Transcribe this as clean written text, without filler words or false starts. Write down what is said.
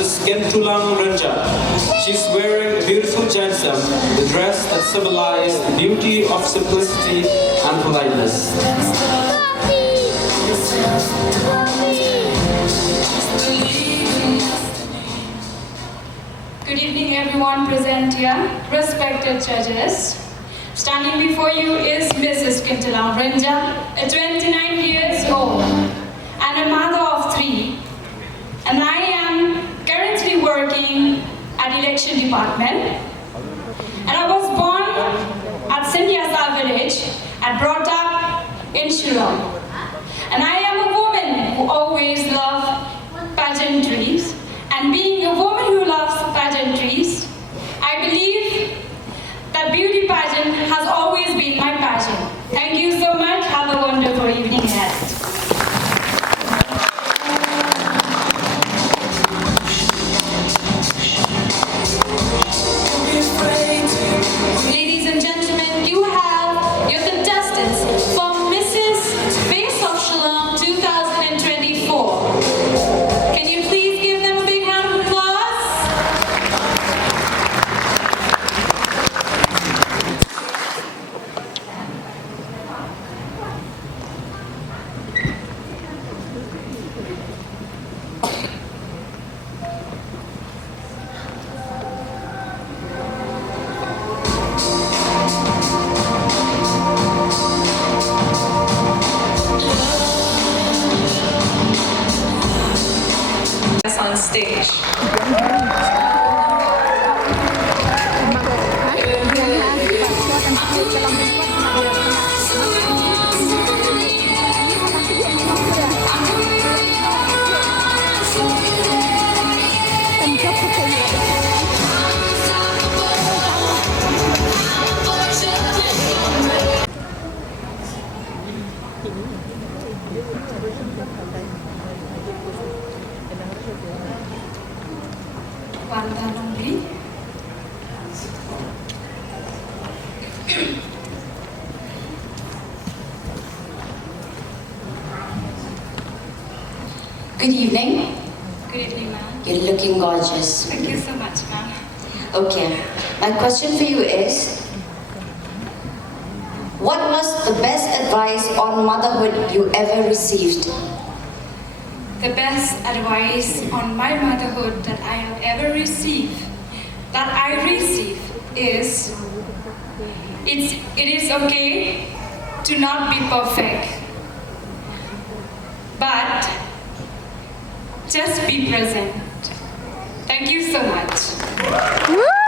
Mrs. Kentulang Ranja. She's wearing a beautiful jainsam, the dress that symbolizes the beauty of simplicity and politeness. Good evening, everyone present here, respected judges. Standing before you is Mrs. Kentulang Ranja, a 29 years old and a mother of 3. And I am currently working at election department. And I was born at St. Yasa village and brought up in Shillong. And I am a woman who always loved pageantries. And being a woman who loves pageantries, I believe that beauty pageant has always been my passion. Thank you so much. Have a wonderful evening ahead. Ladies and gentlemen, you have your contestants from Mrs. Face of Shillong 2024. Can you please give them a big round of applause? On stage. Good evening. Good evening, ma'am. You're looking gorgeous. Thank you so much, ma'am. Okay. My question for you is, what was the best advice on motherhood you ever received? The best advice on my motherhood that I have ever received, is, it is okay to not be perfect, but just be present. Thank you so much. Woo!